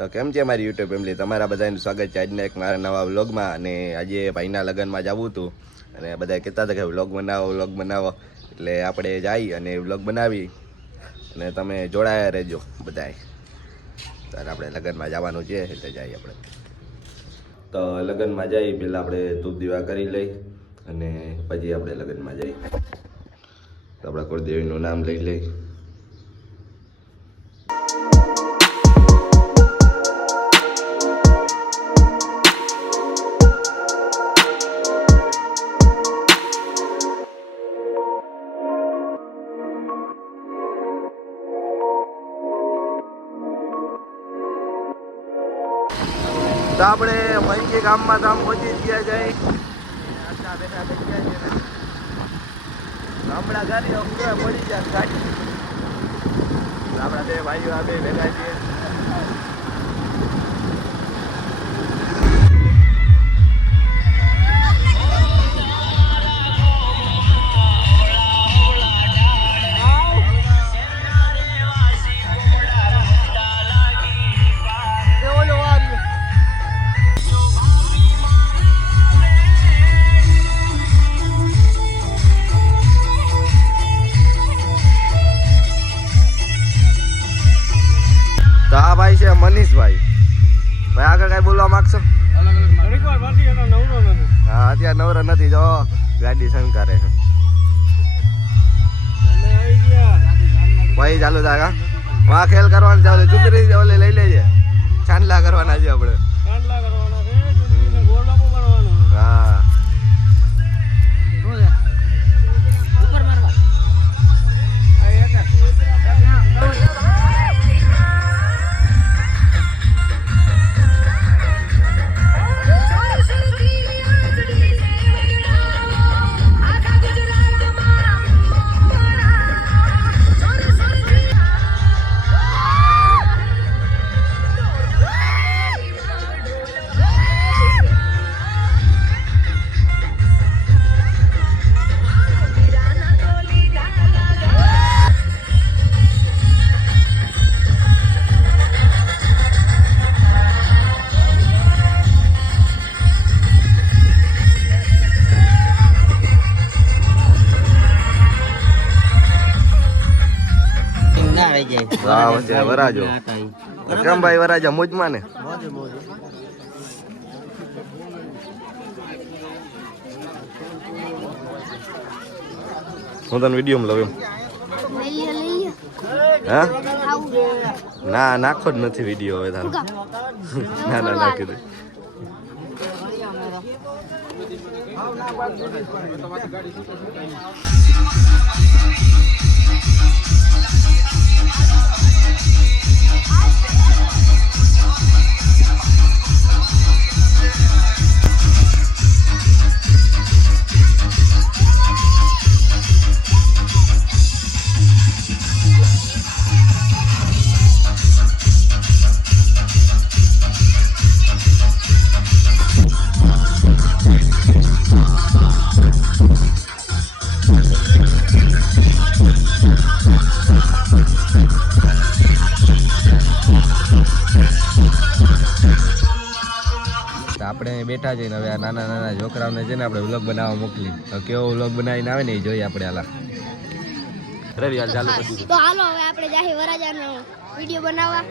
તો કેમ છે મારી યુટ્યુબ ફેમિલી, તમારા બધાનું સ્વાગત છે આજના એક મારા નવા વ્લોગમાં. અને આજે ભાઈના લગ્નમાં જવું હતું અને બધા કહેતા હતા કે વ્લોગ બનાવો, એટલે આપણે જઈ અને વ્લોગ બનાવી અને તમે જોડાયા રહેજો બધાએ. ત્યારે આપણે લગ્નમાં જવાનું છે એટલે જઈએ આપણે. તો લગ્નમાં જઈ પહેલાં આપણે ધૂપ દીવા કરી લઈ અને પછી આપણે લગ્નમાં જઈ. તો આપણે કુળદેવીનું નામ લઈ લઈ. તો આપણે પંચી ગામમાં ગામ પહોંચી ગયા જાય. આટલા બેઠા થઈ ગયા છે ને હમણાં ગાડી પડી જાય ગાડી. આપણા બે ભાઈઓ આ બે ભેગા છીએ. તો આ ભાઈ છે મનીષભાઈ. ભાઈ આગળ કઈ બોલવા માંગશો? હા, અત્યારે નવરો નથી. જો ગાડી શંકારે છે ભાઈ. ચાલુ થાય વાં ખેલ કરવાનું ચાલુ. ચુંદરી ઓલે લઈ લેજે. ચાંદલા કરવાના છે આપણે. હા, વરાજો કેમ ભાઈ? વરાજા મોજમાં ને? હું તને વિડીયો લઉં એમ? હા, ના નાખો જ નથી વિડીયો હવે તારો. ના ના નાખી દે. આપણે બેઠા છે ને હવે આ નાના નાના છોકરાઓને છે ને આપણે વ્લોગ બનાવવા મોકલી. તો કેવો વ્લોગ બનાવીને આવે ને એ જોઈએ આપણે. હાલા રવિ હાલ ચાલુ કરી દીધું. તો હાલો હવે આપણે જાહી વરાજાનો વિડિયો બનાવવા.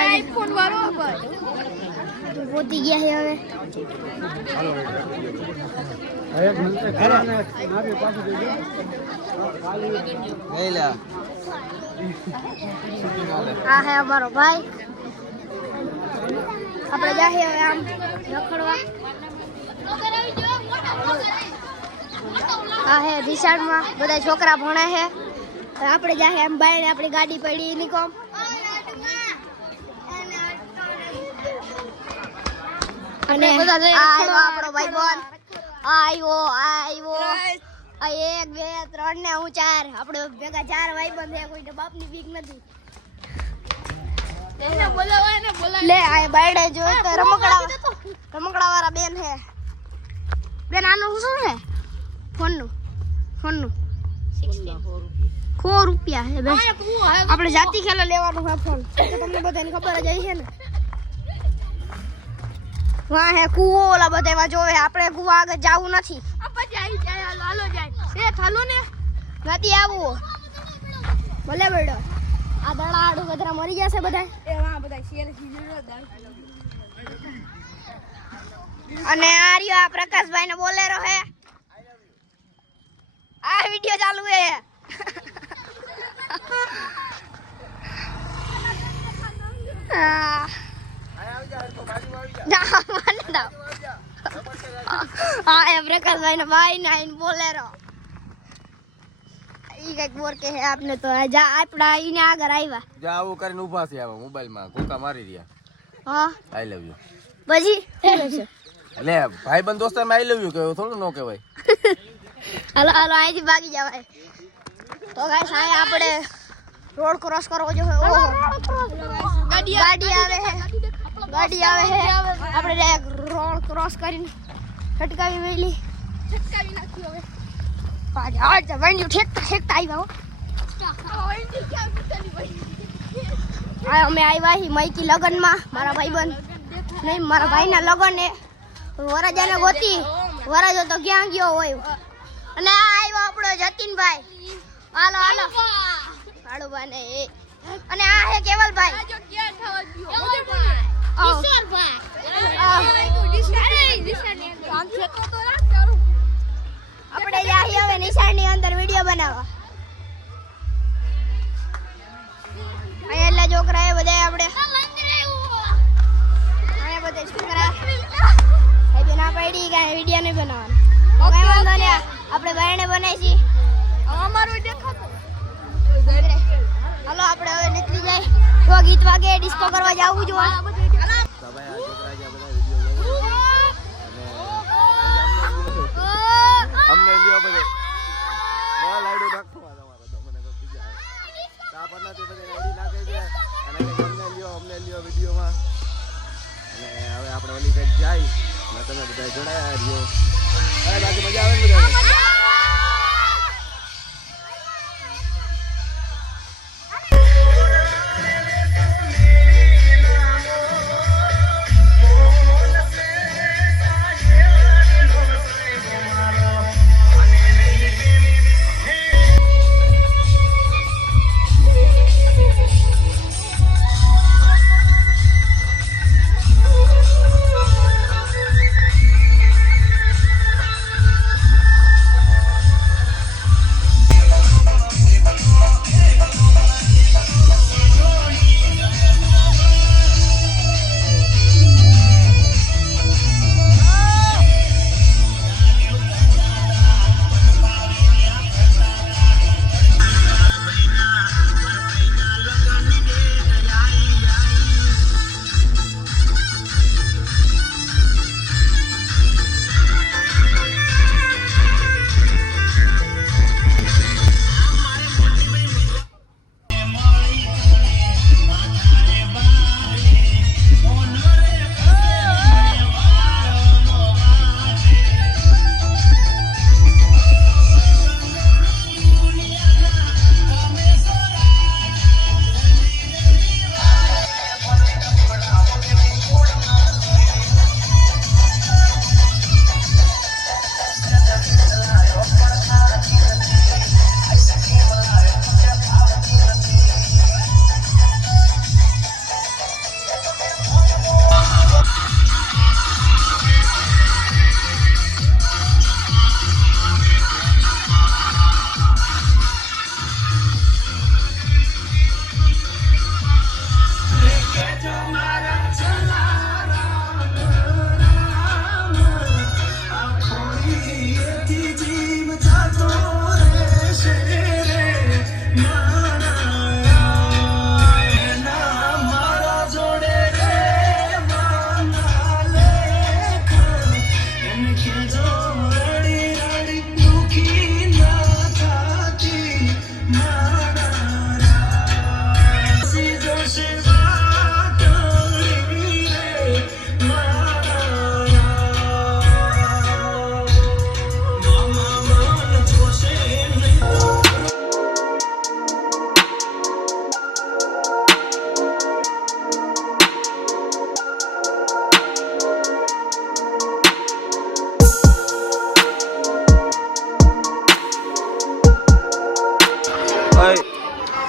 આઈફોન વાળો પોતી ગયા છે હવે. આ હે અમારો ભાઈ. આપણે જાહી હવે આમ રખડવા. આ હે દિશાળમાં બધા છોકરા ભણે છે. આપણે જાહી આમ બાઈને આપણી ગાડી પડી યુનિકોમ. અને આપણો ભાઈ બોલ આવ્યો. આ 1 2 3 ને હું 4. આપણે ભેગા 4 ભાઈ બંધ છે. કોઈ બાપની બીક નથી. લે આ બાયડે જો તો રમકડા વાળા બેન હે. બેન આનું શું છે? ફોન નું ફોનનું 4 રૂપિયા હે બે આપણે જાતિ ખેલો લેવાનું છે ફોન તો તમને બધાને ખબર જ હશે ને વાહ હે કૂવો ઓલા બધામાં જોવે આપણે કૂવા આગળ જાવું નથી હાલો જાય હાલો ને નથી આવું ભલે બેડો આ દડા આડું ગધરા મરી જશે બધા અને આ રહ્યો આ પ્રકાશભાઈ ને બોલેરો હે આ વિડિયો ચાલુ હે પ્રકાશભાઈ ને ભાઈ ને બોલેરો ઈ કઈક બોર કે હે આપને તો જા આપડા ઈને આગળ આવ્યા જા આવું કરીને ઊભા છે આવા મોબાઈલ માં કોકા મારી રહ્યા હા આઈ લવ યુ પછી એટલે ભાઈ બંધ દોસ્તાર માં આઈ લવ યુ કહેવું થોડું નો કહેવાય હાલો હાલો અહીંથી ભાગી જવાય તો ગાઈસ આ આપણે રોડ ક્રોસ કરવો જો ઓહો ગાડી આવે હે આપણે ડાયરેક્ટ રોડ ક્રોસ કરીને છટકાવી મેલી છટકાવી નાખ્યો હવે પાછા વાંડ્યું ઠેકતા આવ્યા અમે આવ્યા હી મૈકી લગનમાં મારા ભાઈબંધ નહીં મારા ભાઈના લગન એ વરજાને ગોતી વરજો તો ક્યાં ગયો હોય અને આ આવ્યો આપણો જતીનભાઈ હાલો હાડુભાઈ ને અને આ હે કેવલભાઈ આપણે જાહી હવે નિશાળની અંદર વિડિયો બનાવવા અહીંયા એટલા છોકરા એ બધા આપણે અહીંયા બધા છોકરા એ ના પડી કે વિડિયો નહીં બનાવવાનો કઈ વાંધો નહીં આપણે બાયણે બનાવી અમારો દેખાતો હાલો આપણે હવે નીકળી જાય તો ગીત વાગે ડિસ્કો કરવા જાવું જોઈએ અમને લ્યો બધે બોલ આઈડો નાખવા તમારો તો મને કોઈ બીજા તા પરનાથી બધે આઈડી નાખે છે અને અમને લ્યો વિડિયોમાં અને હવે આપણે ઓલી સાઈડ જાય અને તમે બધા જોડાયા રહ્યો અરે બાકી મજા આવે ને બધાને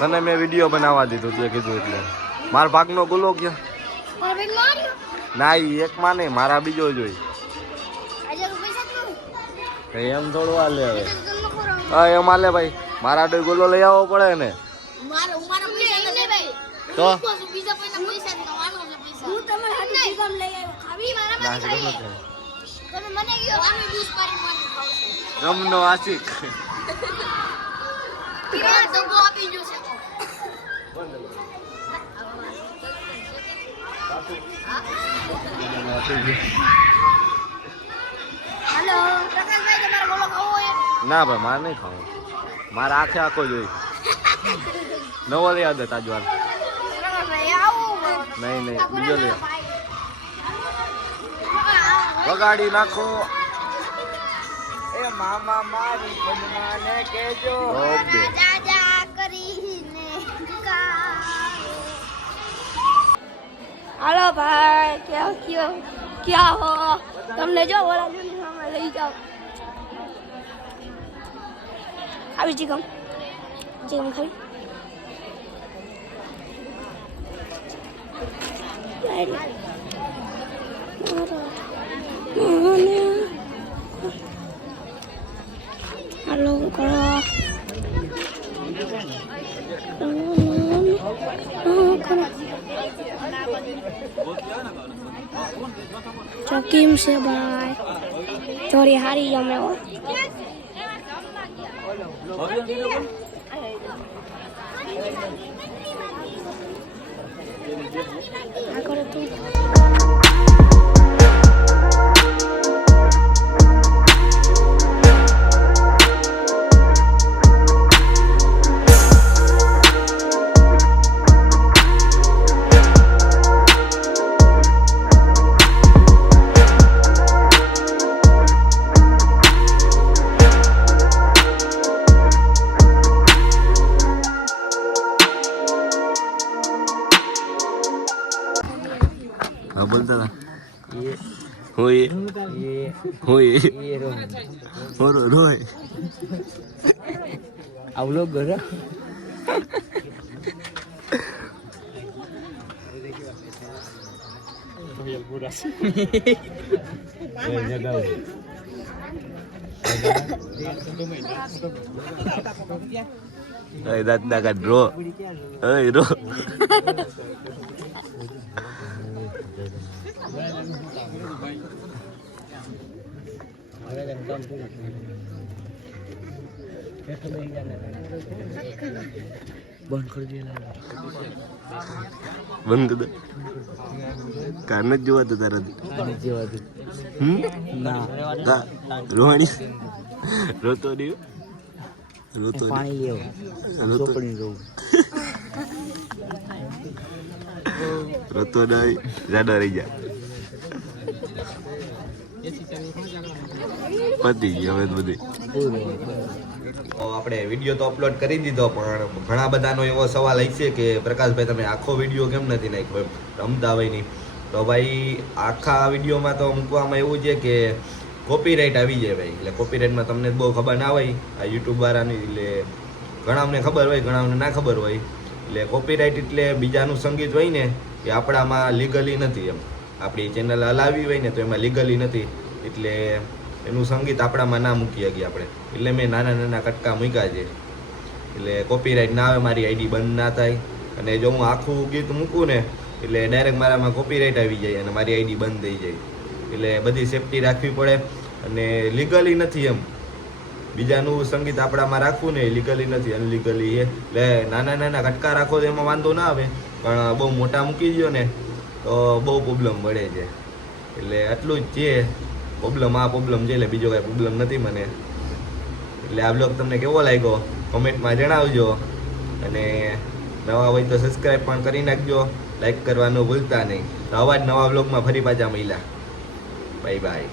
તને મેં વિડીયો બનાવવા દીધું તે કીધું એટલે મારા ભાગનો ગુલો ક્યાં મારા બેન માર્યો ના ઈ એક માં નહીં મારા બીજો જોઈ આજે તો પૈસા જ નથી એમ થોડું હાલે હવે તો તમને ખોરો હા એમ હાલે ભાઈ મારા તો ગુલો લઈ આવવો પડે ને મારા પૈસા નથી ભાઈ તો બીજા પૈસા કમાવાનો છે પૈસા હું તમારા હાથે જીગમ લઈ આવ્યો ખાવી મારા માં ખાઈ તમે મને ગયો આમે જ્યુસ પાડી મારી ખાવ રમનો આશિક પીવા તો ગો આપી જો છે હેલો પ્રકાશભાઈ તમારો બોલો ખાવો હોય ના ભાઈ મારે નહીં ખાવું મારે આખે આખો જોઈ નવો લઈ આદત આજવાલ પ્રકાશભાઈ આવું નહીં બીજો લઈ વગાડી નાખો એ મામા મારી પદ્માને કહેજો ઓકે જાજા કરીને હાલો ભાઈ ક્યાં હો તમને જો વરાજોની સામે લઈ જાઓ આવી જીગમ ખાવી હાલો કરો ચોકીમ છે ભાઈ થોડી હારી જમે હો હા બોલતા હતા હોય હોય રોય આવલો ઘર દાદા કા ડ્રો રો બંધ કરી દે બંધ કરી દે કાન જ જોવા તો તારાથી ના રોહાણી રોતો નહીં રોતો પાણી લેવો રોતો ચોપડી જવું રોતો નહીં જાડા રહી જા પતી ગઈ હવે બધી આપણે વિડીયો તો અપલોડ કરી દીધો પણ ઘણા બધાનો એવો સવાલ હશે કે પ્રકાશભાઈ તમે આખો વિડીયો કેમ નથી નાખ્યો રમતા હોય નહીં તો ભાઈ આખા વિડીયોમાં તો મૂકવામાં એવું છે કે કોપીરાઇટ આવી જાય ભાઈ એટલે કોપીરાઇટમાં તમને બહુ ખબર ના હોય આ યુટ્યુબ વાળાની એટલે ઘણાને ખબર હોય ઘણાને ના ખબર હોય એટલે કોપીરાઇટ એટલે બીજાનું સંગીત હોય ને એ આપણામાં લીગલી નથી એમ આપણી ચેનલ હલાવી હોય ને તો એમાં લીગલી નથી એટલે એનું સંગીત આપણામાં ના મૂકી શકીએ આપણે એટલે મેં નાના નાના કટકા મૂક્યા છે એટલે કોપીરાઇટ ના આવે મારી આઈડી બંધ ના થાય અને જો હું આખું ગીત મૂકું ને એટલે ડાયરેક્ટ મારામાં કોપીરાઇટ આવી જાય અને મારી આઈડી બંધ થઈ જાય એટલે બધી સેફટી રાખવી પડે અને લીગલી નથી એમ બીજાનું સંગીત આપણામાં રાખવું ને લીગલી નથી અનલીગલી એટલે નાના નાના કટકા રાખો તો એમાં વાંધો ના આવે પણ બહુ મોટા મૂકી દો ને તો બહુ પ્રોબ્લેમ મળે છે એટલે આટલું જ છે પ્રોબ્લેમ આ પ્રોબ્લેમ છે એટલે બીજો કાંઈ પ્રોબ્લેમ નથી મને એટલે આ બ્લોગ તમને કેવો લાગ્યો કોમેન્ટમાં જણાવજો અને નવા હોય તો સબસ્ક્રાઈબ પણ કરી નાખજો લાઈક કરવાનું ભૂલતા નહીં તો આવા જ નવા બ્લોગમાં ફરી પાછા મળ્યા બાય બાય